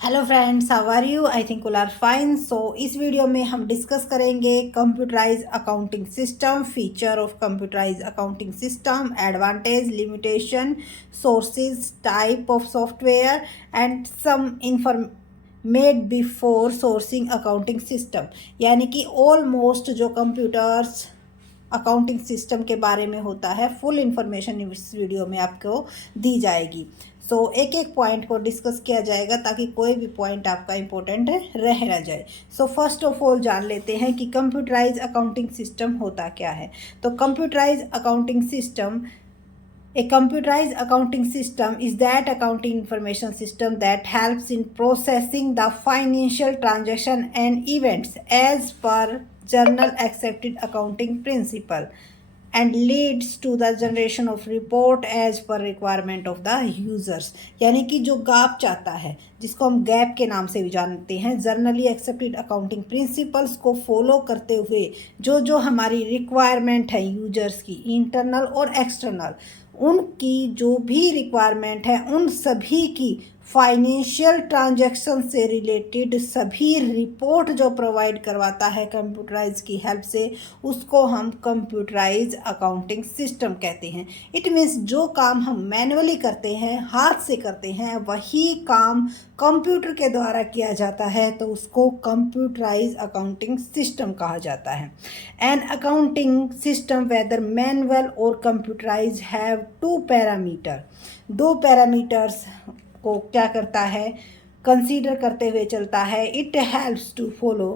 Hello friends, how are you? I think all are fine. So इस video में हम discuss करेंगे computerise accounting system, feature of computerise accounting system, advantage, limitation, sources, type of software and some inform made before sourcing accounting system. यानी कि almost जो computers accounting system के बारे में होता है, फुल इंफॉर्मेशन इस वीडियो में आपको दी जाएगी। एक एक पॉइंट को डिस्कस किया जाएगा ताकि कोई भी पॉइंट आपका इम्पोर्टेंट रह ना जाए। फर्स्ट ऑफ ऑल जान लेते हैं कि कंप्यूटराइज अकाउंटिंग सिस्टम होता क्या है। तो computerize accounting system, a computerized accounting system is that accounting information system that helps in processing the financial transaction and events as per journal accepted accounting principle and leads to the generation of report as per requirement of the users। यानी कि जो gap चाहता है, जिसको हम gap के नाम से भी जानते हैं, जर्नली एक्सेप्टेड अकाउंटिंग प्रिंसिपल्स को फॉलो करते हुए जो जो हमारी रिक्वायरमेंट है यूजर्स की, इंटरनल और एक्सटर्नल, उनकी जो भी रिक्वायरमेंट है उन सभी की फाइनेंशियल ट्रांजैक्शन से रिलेटेड सभी रिपोर्ट जो प्रोवाइड करवाता है कंप्यूटराइज की हेल्प से, उसको हम कंप्यूटराइज अकाउंटिंग सिस्टम कहते हैं। इट मीन्स जो काम हम मैनुअली करते हैं, हाथ से करते हैं, वही काम कंप्यूटर के द्वारा किया जाता है, तो उसको कंप्यूटराइज अकाउंटिंग सिस्टम कहा जाता है। An accounting system whether manual और कंप्यूटराइज हैव टू पैरामीटर, दो पैरामीटर्स को क्या करता है, कंसीडर करते हुए चलता है। It helps to follow,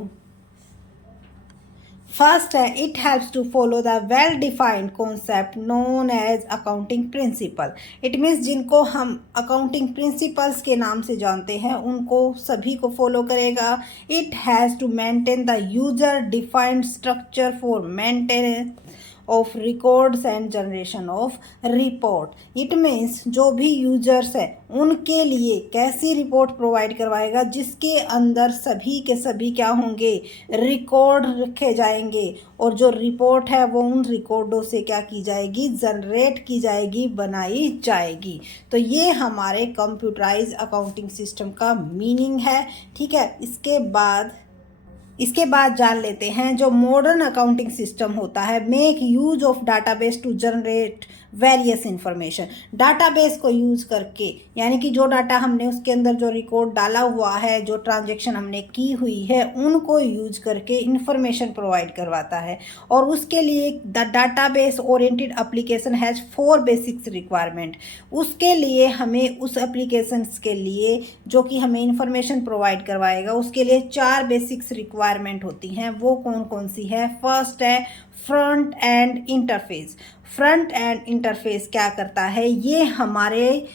first है, it helps to follow the well defined concept known as accounting principle. It means जिनको हम अकाउंटिंग प्रिंसिपल्स के नाम से जानते हैं उनको सभी को फॉलो करेगा। It has to maintain the user defined structure for maintenance of records and generation of report. It means जो भी यूजर्स है उनके लिए कैसी रिपोर्ट प्रोवाइड करवाएगा जिसके अंदर सभी के सभी क्या होंगे, रिकॉर्ड रखे जाएंगे, और जो रिपोर्ट है वो उन रिकॉर्डों से क्या की जाएगी, जनरेट की जाएगी, बनाई जाएगी। तो ये हमारे कंप्यूटराइज अकाउंटिंग सिस्टम का मीनिंग है। ठीक है, इसके बाद जान लेते हैं जो मॉडर्न अकाउंटिंग सिस्टम होता है, make use of database to generate various information. Database को यूज करके, यानी कि जो डाटा हमने उसके अंदर जो रिकॉर्ड डाला हुआ है, जो ट्रांजैक्शन हमने की हुई है, उनको यूज करके इंफॉर्मेशन प्रोवाइड करवाता है। और उसके लिए the database oriented application has 4 basics requirement. उसके लिए हमें उस एप्लीकेशंस के लिए जो कि हमें इंफॉर्मेशन प्रोवाइड करवाएगा, उसके लिए 4 बेसिक्स रिक्वायरमेंट होती हैं। वो कौन कौन सी है? फर्स्ट है front end interface. Front end interface क्या करता है? ये हमारे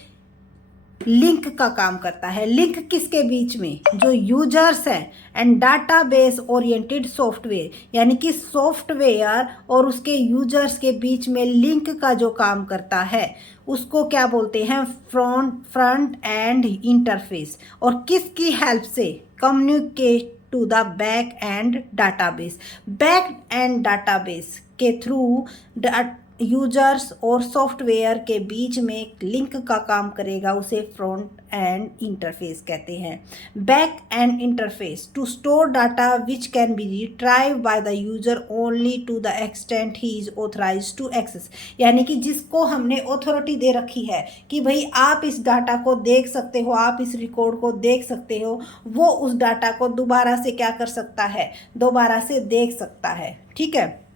लिंक का काम करता है। लिंक किसके बीच में? जो यूजर्स हैं एंड डाटाबेस ओरिएंटेड सॉफ्टवेयर, यानी कि सॉफ्टवेयर और उसके यूजर्स के बीच में लिंक का जो काम करता है उसको क्या बोलते हैं? Front end interface. और किसकी हेल्प से? Communicate to the back end database. Back end database के थ्रू यूजर्स और सॉफ्टवेयर के बीच में एक लिंक का काम करेगा, उसे फ्रंट एंड इंटरफेस कहते हैं। Back end interface to store data which can be retrieve by the user only to the extent he is authorize to access. यानी कि जिसको हमने अथॉरिटी दे रखी है कि भाई आप इस डाटा को देख सकते हो, आप इस रिकॉर्ड को देख सकते हो, वो उस डाटा को दोबारा से क्या कर सकता है? दोबारा से देख सकता है। ठीक है,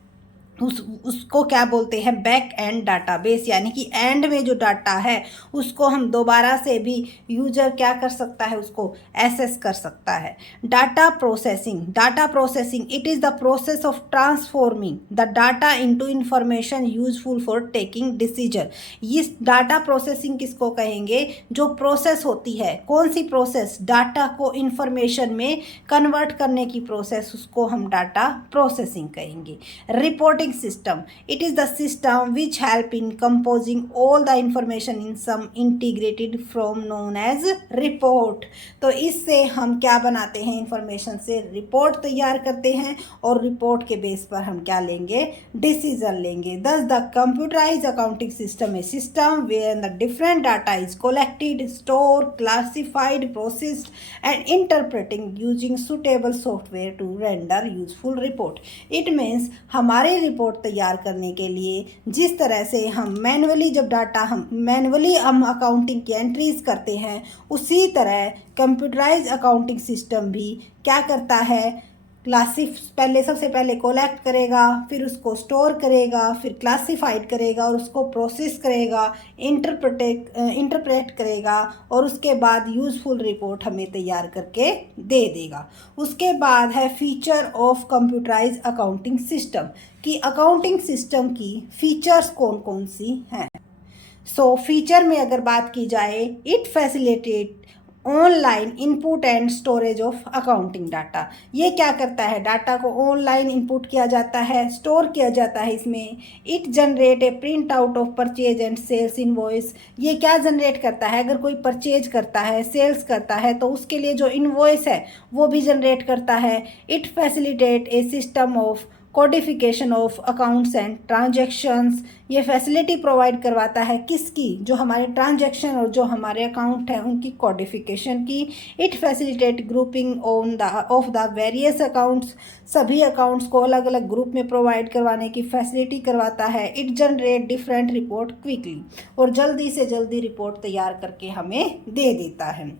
उसको क्या बोलते हैं? Back end database. यानी कि एंड में जो डाटा है उसको हम दोबारा से भी यूजर क्या कर सकता है? उसको एक्सेस कर सकता है। Data processing. Data processing it is the process of transforming the data into information useful for taking decision. इस डाटा प्रोसेसिंग किसको कहेंगे? जो प्रोसेस होती है, कौन सी प्रोसेस? डाटा को इंफॉर्मेशन में कन्वर्ट करने की प्रोसेस, उसको हम डाटा प्रोसेसिंग कहेंगे। Reporting system. It is the system which help in composing all the information in some integrated form known as report. तो इससे हम क्या बनाते हैं, इंफॉर्मेशन से रिपोर्ट तैयार करते हैं और रिपोर्ट के बेस पर हम क्या लेंगे, डिसीजन लेंगे. Thus the computerized accounting system is system where the different data is collected, stored, classified, processed and interpreting using suitable software to render useful report. It means हमारे रिपोर्ट तैयार करने के लिए जिस तरह से हम मैनुअली हम अकाउंटिंग की एंट्रीज करते हैं, उसी तरह कंप्यूटराइज अकाउंटिंग सिस्टम भी क्या करता है, सबसे पहले कोलेक्ट करेगा, फिर उसको स्टोर करेगा, फिर क्लासिफाइड करेगा और उसको प्रोसेस करेगा, इंटरप्रेट करेगा और उसके बाद यूज़फुल रिपोर्ट हमें तैयार करके दे देगा. उसके बाद है feature of computerise accounting system कि अकाउंटिंग सिस्टम की फीचर्स कौन कौन सी हैं. सो फीचर में अगर बात की जाए, it facilitate online input and storage of accounting data. ये क्या करता है, डाटा को ऑनलाइन इनपुट किया जाता है, स्टोर किया जाता है इसमें. It generate a print out of purchase and sales invoice. ये क्या जनरेट करता है, अगर कोई परचेज करता है, सेल्स करता है तो उसके लिए जो इनवॉइस है वो भी जनरेट करता है. It facilitate A system of codification of accounts and transactions. ये फैसिलिटी प्रोवाइड करवाता है किसकी, जो हमारे ट्रांजैक्शन और जो हमारे अकाउंट हैं उनकी कोडिफिकेशन की. It facilitate grouping of the various accounts. सभी अकाउंट्स को अलग अलग ग्रुप में प्रोवाइड करवाने की फैसिलिटी करवाता है. It generate different report quickly और जल्दी से जल्दी रिपोर्ट तैयार करके हमें दे देता है.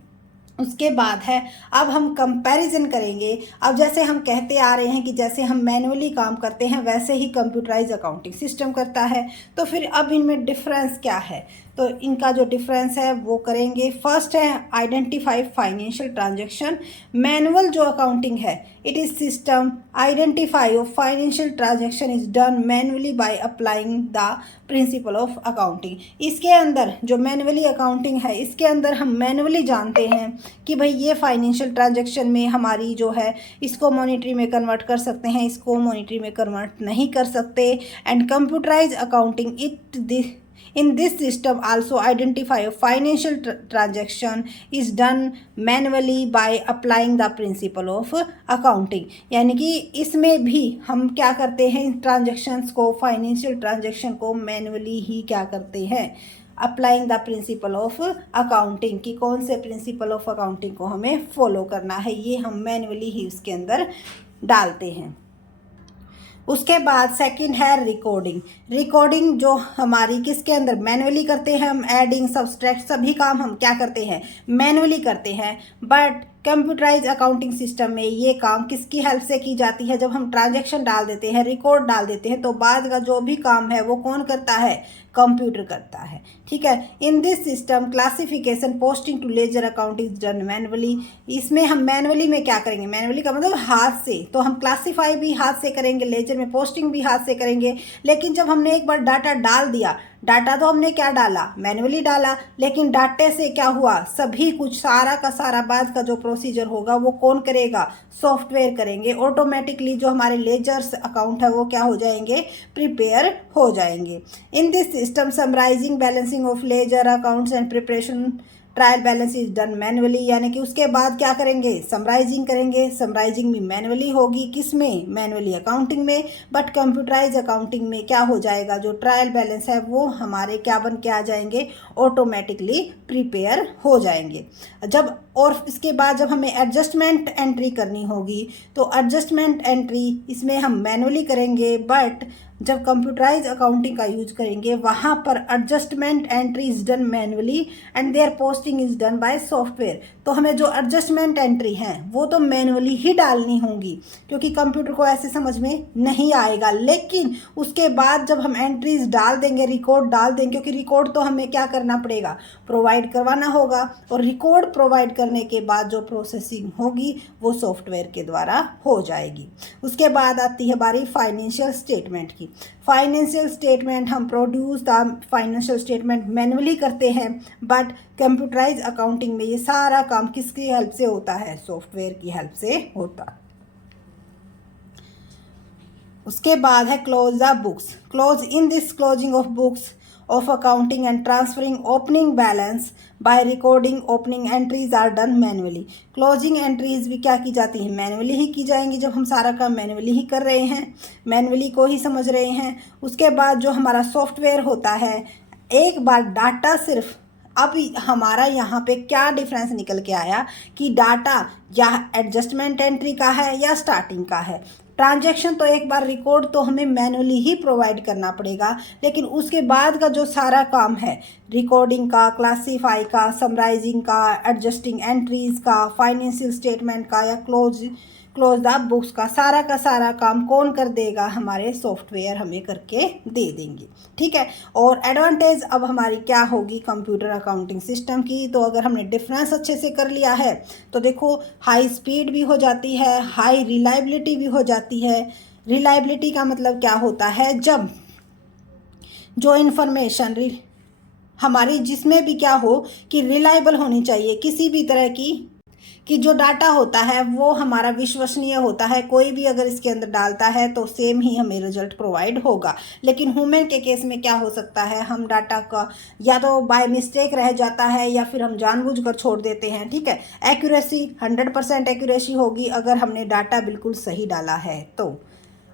उसके बाद है, अब हम कंपैरिजन करेंगे. अब जैसे हम कहते आ रहे हैं कि जैसे हम मैनुअली काम करते हैं वैसे ही कंप्यूटराइज अकाउंटिंग सिस्टम करता है, तो फिर अब इनमें डिफरेंस क्या है, तो इनका जो डिफरेंस है वो करेंगे. फर्स्ट है आइडेंटिफाई फाइनेंशियल ट्रांजैक्शन. मैनुअल जो अकाउंटिंग है, it is system identify of financial transaction is done manually by applying the principle of accounting. इसके अंदर जो मैनुअली अकाउंटिंग है, इसके अंदर हम मैनुअली जानते हैं कि भाई ये फाइनेंशियल ट्रांजैक्शन में हमारी जो है इसको मॉनिटरी में कन्वर्ट कर सकते हैं, इसको मॉनिटरी में कन्वर्ट नहीं कर सकते. And computerize accounting in this system also identify a financial transaction is done manually by applying the principle of accounting. यानी कि इसमें भी हम क्या करते हैं, ट्रांजैक्शंस को, फाइनेंशियल ट्रांजैक्शन को मैनुअली ही क्या करते हैं, applying the principle of accounting. कि कौन से प्रिंसिपल ऑफ अकाउंटिंग को हमें फॉलो करना है, ये हम मैनुअली ही उसके अंदर डालते हैं. उसके बाद सेकंड है रिकॉर्डिंग. रिकॉर्डिंग जो हमारी किसके अंदर मैनुअली करते हैं, हम एडिंग सब्सट्रैक्ट सभी काम हम क्या करते हैं, मैनुअली करते हैं. बट कंप्यूटराइज अकाउंटिंग सिस्टम में ये काम किसकी हेल्प से की जाती है, जब हम ट्रांजैक्शन डाल देते हैं, रिकॉर्ड डाल देते हैं, तो बाद का जो भी काम है वो कौन करता है, कंप्यूटर करता है. ठीक है. In this system classification posting to ledger account is done manually. इसमें हम मैनुअली में क्या करेंगे, मैनुअली का मतलब हाथ से, तो हम क्लासीफाई भी हाथ से करेंगे, लेजर में पोस्टिंग भी हाथ से करेंगे. लेकिन जब हमने एक बार डाटा डाल दिया, डाटा तो हमने क्या डाला, मैनुअली डाला, लेकिन डाटे से क्या हुआ, सभी कुछ सारा का सारा बाद का जो प्रोसीजर होगा वो कौन करेगा, सॉफ्टवेयर करेंगे. ऑटोमेटिकली जो हमारे लेजर्स अकाउंट है वो क्या हो जाएंगे, प्रिपेयर हो जाएंगे. In this system summarising balancing of ledger accounts and preparation trial balance is done manually. यानी कि उसके बाद क्या करेंगे, समराइजिंग करेंगे. समराइजिंग भी मैनुअली होगी, किस में, मैनुअली अकाउंटिंग में. बट कंप्यूटराइज अकाउंटिंग में क्या हो जाएगा, जो ट्रायल बैलेंस है वो हमारे क्या बन के आ जाएंगे, ऑटोमेटिकली प्रिपेयर हो जाएंगे. जब और इसके बाद जब हमें एडजस्टमेंट एंट्री करनी होगी तो एडजस्टमेंट एंट्री इसमें हम मैनुअली करेंगे. बट जब कंप्यूटराइज अकाउंटिंग का यूज करेंगे वहाँ पर adjustment entry is done manually and there posting is done by software. तो हमें जो एडजस्टमेंट एंट्री हैं वो तो मैनुअली ही डालनी होंगी क्योंकि कंप्यूटर को ऐसे समझ में नहीं आएगा. लेकिन उसके बाद जब हम एंट्रीज डाल देंगे, रिकॉर्ड डाल देंगे, क्योंकि रिकॉर्ड तो हमें क्या करना पड़ेगा, प्रोवाइड करवाना होगा. और रिकॉर्ड प्रोवाइड करने के बाद जो प्रोसेसिंग होगी वो सॉफ्टवेयर के द्वारा हो जाएगी. उसके बाद आती है बारी फाइनेंशियल स्टेटमेंट की. फाइनेंशियल स्टेटमेंट हम produce the financial statement manually करते हैं. बट कंप्यूटराइज अकाउंटिंग में ये सारा काम किसकी हेल्प से होता है, सॉफ्टवेयर की हेल्प से होता है. उसके बाद है close the books. Close in this closing of books of accounting and transferring opening balance by recording opening entries are done manually. Closing entries भी क्या की जाती हैं, मैनुअली ही की जाएंगी। जब हम सारा काम मैनुअली ही कर रहे हैं, मैनुअली को ही समझ रहे हैं। उसके बाद जो हमारा सॉफ्टवेयर होता है, एक बार डाटा सिर्फ, अब हमारा यहाँ पे क्या डिफरेंस निकल के आया कि डाटा या एडजस्टमेंट एंट्री का है या स्टार्टिंग का है। ट्रांजैक्शन तो एक बार रिकॉर्ड तो हमें मैनुअली ही प्रोवाइड करना पड़ेगा, लेकिन उसके बाद का जो सारा काम है, रिकॉर्डिंग का, क्लासीफाई का, समराइजिंग का, एडजस्टिंग एंट्रीज का, फाइनेंशियल स्टेटमेंट का या क्लोज द बुक्स का सारा काम कौन कर देगा, हमारे सॉफ्टवेयर हमें करके दे देंगे। ठीक है। और एडवांटेज अब हमारी क्या होगी कंप्यूटर अकाउंटिंग सिस्टम की, तो अगर हमने डिफरेंस अच्छे से कर लिया है तो देखो हाई स्पीड भी हो जाती है, हाई रिलायबिलिटी भी हो जाती है। रिलायबिलिटी का मतलब क्या होता है, जब जो इन्फॉर्मेशन हमारी जिसमें भी क्या हो कि रिलायबल होनी चाहिए, किसी भी तरह की कि जो डाटा होता है वो हमारा विश्वसनीय होता है। कोई भी अगर इसके अंदर डालता है तो सेम ही हमें रिजल्ट प्रोवाइड होगा। लेकिन ह्यूमन के केस में क्या हो सकता है, हम डाटा का या तो बाय मिस्टेक रह जाता है या फिर हम जानबूझकर छोड़ देते हैं। ठीक है। एक्यूरेसी 100% एक्यूरेसी होगी अगर हमने डाटा बिल्कुल सही डाला है तो।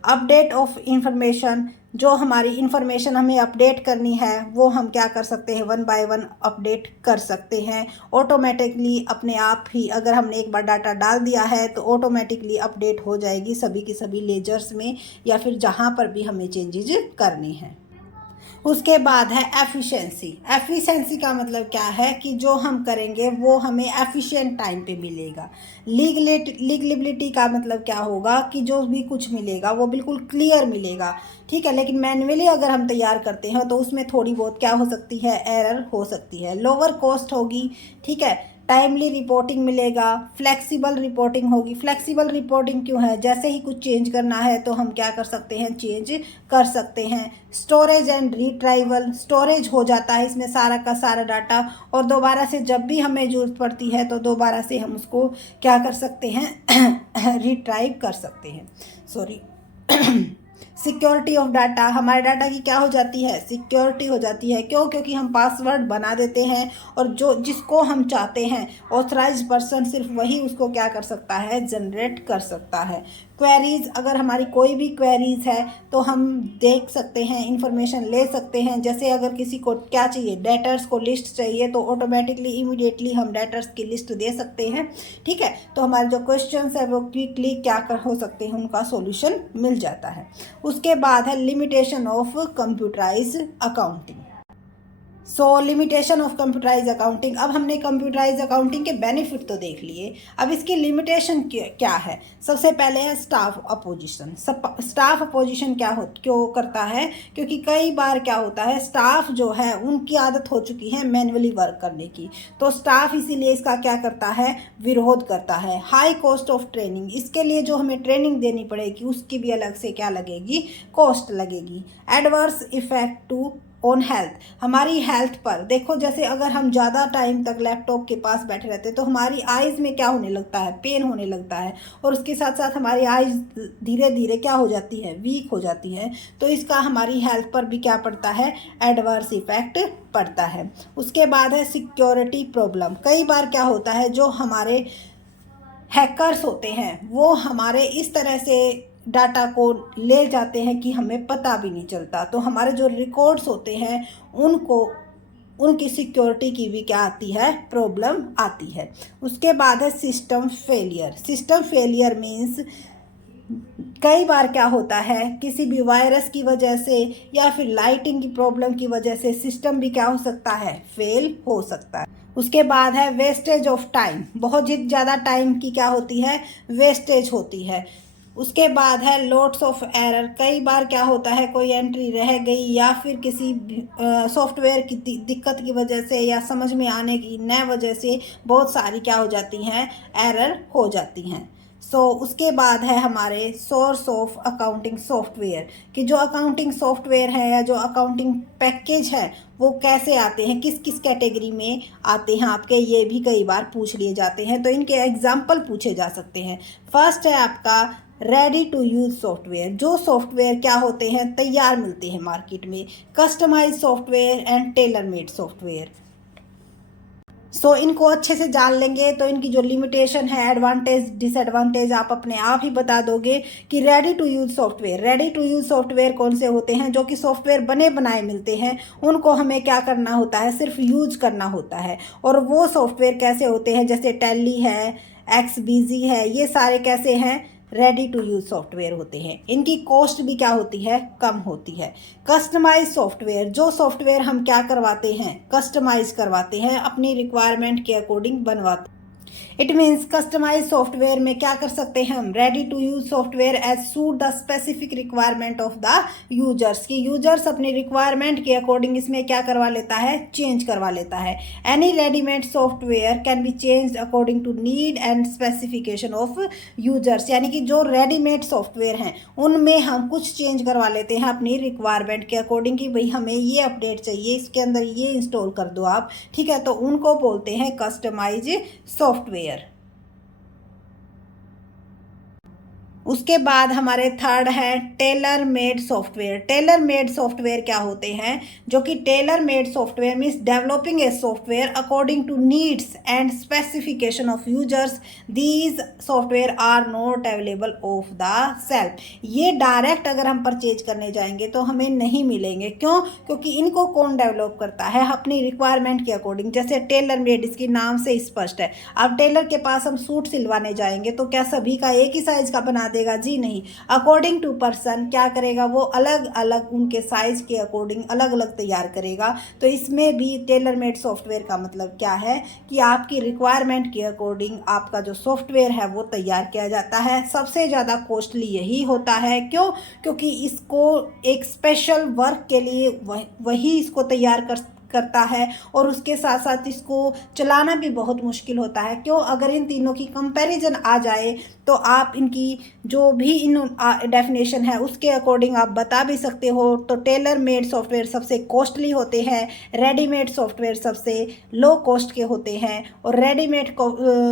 अपडेट ऑफ इंफॉर्मेशन, जो हमारी इंफॉर्मेशन हमें अपडेट करनी है वो हम क्या कर सकते हैं, 1 बाय 1 अपडेट कर सकते हैं ऑटोमेटिकली अपने आप ही। अगर हमने एक बार डाटा डाल दिया है तो ऑटोमेटिकली अपडेट हो जाएगी सभी की सभी लेजर्स में या फिर जहाँ पर भी हमें चेंजेज करने हैं। उसके बाद है एफिशिएंसी। एफिशिएंसी का मतलब क्या है कि जो हम करेंगे वो हमें एफिशिएंट टाइम पे मिलेगा। लीगलिबिलिटी का मतलब क्या होगा कि जो भी कुछ मिलेगा वो बिल्कुल क्लियर मिलेगा। ठीक है। लेकिन मैन्युअली अगर हम तैयार करते हैं तो उसमें थोड़ी बहुत क्या हो सकती है, एरर हो सकती है। लोअर कॉस्ट होगी। ठीक है। टाइमली रिपोर्टिंग मिलेगा, फ्लेक्सिबल रिपोर्टिंग होगी। फ्लेक्सिबल रिपोर्टिंग क्यों है, जैसे ही कुछ चेंज करना है तो हम क्या कर सकते हैं, चेंज कर सकते हैं। स्टोरेज एंड रिट्राइवल, स्टोरेज हो जाता है इसमें सारा का सारा डाटा और दोबारा से जब भी हमें ज़रूरत पड़ती है तो दोबारा से हम उसको क्या कर सकते हैं, रिट्राइव कर सकते हैं। सॉरी सिक्योरिटी ऑफ डाटा, हमारे डाटा की क्या हो जाती है, सिक्योरिटी हो जाती है। क्यों, क्योंकि हम पासवर्ड बना देते हैं और जो जिसको हम चाहते हैं ऑथराइज्ड पर्सन सिर्फ वही उसको क्या कर सकता है, जनरेट कर सकता है। क्वेरीज, अगर हमारी कोई भी क्वेरीज है तो हम देख सकते हैं, इंफॉर्मेशन ले सकते हैं। जैसे अगर किसी को क्या चाहिए, डेटर्स को लिस्ट चाहिए तो ऑटोमेटिकली इमीडिएटली हम डेटर्स की लिस्ट दे सकते हैं। ठीक है। तो हमारे जो क्वेश्चंस है वो क्विकली क्या कर हो सकते हैं, उनका सॉल्यूशन मिल जाता है। उसके बाद है limitation of computerized accounting. So limitation of computerise accounting. अब हमने कंप्यूटराइज अकाउंटिंग के बेनिफिट तो देख लिए, अब इसकी लिमिटेशन क्या है। सबसे पहले है स्टाफ अपोजिशन। स्टाफ अपोजिशन क्यों करता है, क्योंकि कई बार क्या होता है, स्टाफ जो है उनकी आदत हो चुकी है मैन्युअली वर्क करने की, तो स्टाफ इसीलिए इसका क्या करता है, विरोध करता है। हाई कॉस्ट ऑफ ट्रेनिंग, इसके लिए जो हमें ट्रेनिंग देनी पड़ेगी उसकी भी अलग से क्या लगेगी, कॉस्ट लगेगी। Adverse effect to on health, हमारी हेल्थ पर देखो, जैसे अगर हम ज़्यादा टाइम तक लैपटॉप के पास बैठे रहते हैं तो हमारी आइज़ में क्या होने लगता है, पेन होने लगता है और उसके साथ साथ हमारी आइज़ धीरे धीरे क्या हो जाती है, वीक हो जाती है। तो इसका हमारी हेल्थ पर भी क्या पड़ता है, एडवर्स इफेक्ट पड़ता है। उसके बाद है सिक्योरिटी प्रॉब्लम। कई बार क्या होता है, जो हमारे हैकर्स होते हैं वो हमारे इस तरह से डाटा को ले जाते हैं कि हमें पता भी नहीं चलता, तो हमारे जो रिकॉर्ड्स होते हैं उनको उनकी सिक्योरिटी की भी क्या आती है, प्रॉब्लम आती है। उसके बाद है system failure. System failure means कई बार क्या होता है, किसी भी वायरस की वजह से या फिर लाइटिंग की प्रॉब्लम की वजह से सिस्टम भी क्या हो सकता है, फेल हो सकता है। उसके बाद है वेस्टेज ऑफ टाइम। बहुत ही ज़्यादा टाइम की क्या होती है, वेस्टेज होती है। उसके बाद है लॉट्स ऑफ एरर। कई बार क्या होता है, कोई एंट्री रह गई या फिर किसी सॉफ्टवेयर की दिक्कत की वजह से या समझ में आने की न वजह से बहुत सारी क्या हो जाती हैं, एरर हो जाती हैं। उसके बाद है हमारे सोर्स ऑफ अकाउंटिंग सॉफ्टवेयर, कि जो अकाउंटिंग सॉफ्टवेयर है या जो अकाउंटिंग पैकेज है वो कैसे आते हैं, किस किस कैटेगरी में आते हैं आपके, ये भी कई बार पूछ लिए जाते हैं, तो इनके एग्जाम्पल पूछे जा सकते हैं। फर्स्ट है आपका रेडी टू यूज़ सॉफ्टवेयर, जो सॉफ्टवेयर क्या होते हैं, तैयार मिलते हैं मार्केट में, customise software and tailor made software. So इनको अच्छे से जान लेंगे तो इनकी जो लिमिटेशन है, एडवांटेज डिसएडवांटेज आप अपने आप ही बता दोगे कि ready to use software, ready to use software कौन से होते हैं, जो कि सॉफ्टवेयर बने बनाए मिलते हैं, उनको हमें क्या करना होता है, सिर्फ यूज करना होता है। और वो सॉफ्टवेयर कैसे होते हैं, जैसे टैली है, एक्सबीजी है, ये सारे कैसे हैं, रेडी टू यूज़ सॉफ्टवेयर होते हैं। इनकी कॉस्ट भी क्या होती है, कम होती है। कस्टमाइज सॉफ्टवेयर, जो सॉफ्टवेयर हम क्या करवाते हैं, कस्टमाइज करवाते हैं, अपनी रिक्वायरमेंट के अकॉर्डिंग बनवाते हैं। इट मीन्स कस्टमाइज सॉफ्टवेयर में क्या कर सकते हैं हम, ready to use software as suit the specific requirement of the users, की यूजर्स अपनी रिक्वायरमेंट के अकॉर्डिंग इसमें क्या करवा लेता है, चेंज करवा लेता है। Any readymade software can be change according to need and specification of users, यानी कि जो रेडीमेड सॉफ्टवेयर हैं उनमें हम कुछ चेंज करवा लेते हैं अपनी रिक्वायरमेंट के अकॉर्डिंग, कि भाई हमें ये अपडेट चाहिए, इसके अंदर ये इंस्टॉल कर दो आप, ठीक है, तो उनको बोलते हैं कस्टमाइज सॉफ्टवेयर। उसके बाद हमारे थर्ड है tailor made software. Tailor made software क्या होते हैं, जो कि tailor made software means developing a software according to needs and specification of users, these software are not available off the shelf. ये डायरेक्ट अगर हम परचेज करने जाएंगे तो हमें नहीं मिलेंगे, क्यों, क्योंकि इनको कौन डेवलप करता है, अपनी रिक्वायरमेंट के अकॉर्डिंग। जैसे टेलर मेड, इसके नाम से स्पष्ट है, अब टेलर के पास हम सूट सिलवाने जाएंगे तो क्या सभी का एक ही साइज का बना देगा, जी नहीं, अकॉर्डिंग टू पर्सन क्या करेगा, वो अलग अलग उनके साइज के अकॉर्डिंग अलग अलग तैयार करेगा। तो इसमें भी टेलर मेड सॉफ्टवेयर का मतलब क्या है कि आपकी रिक्वायरमेंट के अकॉर्डिंग आपका जो सॉफ्टवेयर है वो तैयार किया जाता है। सबसे ज़्यादा कॉस्टली यही होता है, क्यों, क्योंकि इसको एक स्पेशल वर्क के लिए वही इसको तैयार करता है, और उसके साथ साथ इसको चलाना भी बहुत मुश्किल होता है। क्यों, अगर इन तीनों की कंपैरिजन आ जाए तो आप इनकी जो भी इन डेफिनेशन है उसके अकॉर्डिंग आप बता भी सकते हो। तो टेलर मेड सॉफ्टवेयर सबसे कॉस्टली होते हैं, रेडीमेड सॉफ्टवेयर सबसे लो कॉस्ट के होते हैं, और रेडीमेड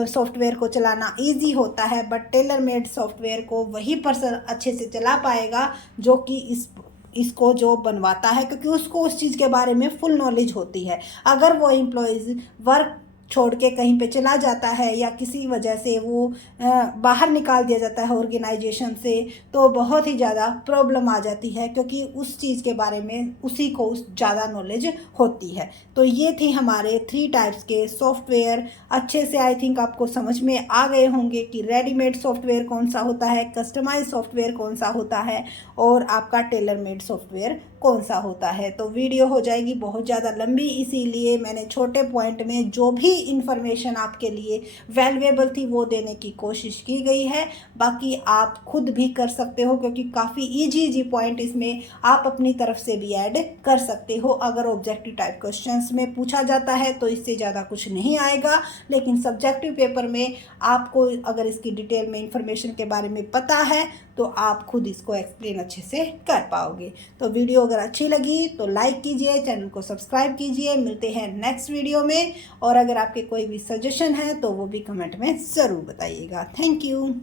सॉफ्टवेयर को चलाना ईजी होता है, बट टेलर मेड सॉफ्टवेयर को वही पर्सन अच्छे से चला पाएगा जो कि इसको जो बनवाता है, क्योंकि उसको उस चीज़ के बारे में फुल नॉलेज होती है। अगर वो एम्प्लॉयज़ वर्क छोड़ के कहीं पे चला जाता है या किसी वजह से वो बाहर निकाल दिया जाता है ऑर्गेनाइजेशन से, तो बहुत ही ज़्यादा प्रॉब्लम आ जाती है, क्योंकि उस चीज़ के बारे में उसी को ज़्यादा नॉलेज होती है। तो ये थे हमारे 3 टाइप्स के सॉफ्टवेयर। अच्छे से आई थिंक आपको समझ में आ गए होंगे कि रेडीमेड सॉफ्टवेयर कौन सा होता है, कस्टमाइज सॉफ्टवेयर कौन सा होता है, और आपका टेलर मेड सॉफ्टवेयर कौन सा होता है। तो वीडियो हो जाएगी बहुत ज़्यादा लंबी, इसीलिए मैंने छोटे पॉइंट में जो भी इन्फॉर्मेशन आपके लिए वैल्यूएबल थी वो देने की कोशिश की गई है। बाकी आप खुद भी कर सकते हो, क्योंकि काफ़ी इजी पॉइंट इसमें आप अपनी तरफ से भी ऐड कर सकते हो। अगर ऑब्जेक्टिव टाइप क्वेश्चंस में पूछा जाता है तो इससे ज़्यादा कुछ नहीं आएगा, लेकिन सब्जेक्टिव पेपर में आपको अगर इसकी डिटेल में इंफॉर्मेशन के बारे में पता है तो आप खुद इसको एक्सप्लेन अच्छे से कर पाओगे। तो वीडियो अगर अच्छी लगी तो लाइक कीजिए, चैनल को सब्सक्राइब कीजिए। मिलते हैं नेक्स्ट वीडियो में, और अगर आपके कोई भी सजेशन है तो वो भी कमेंट में ज़रूर बताइएगा। Thank you.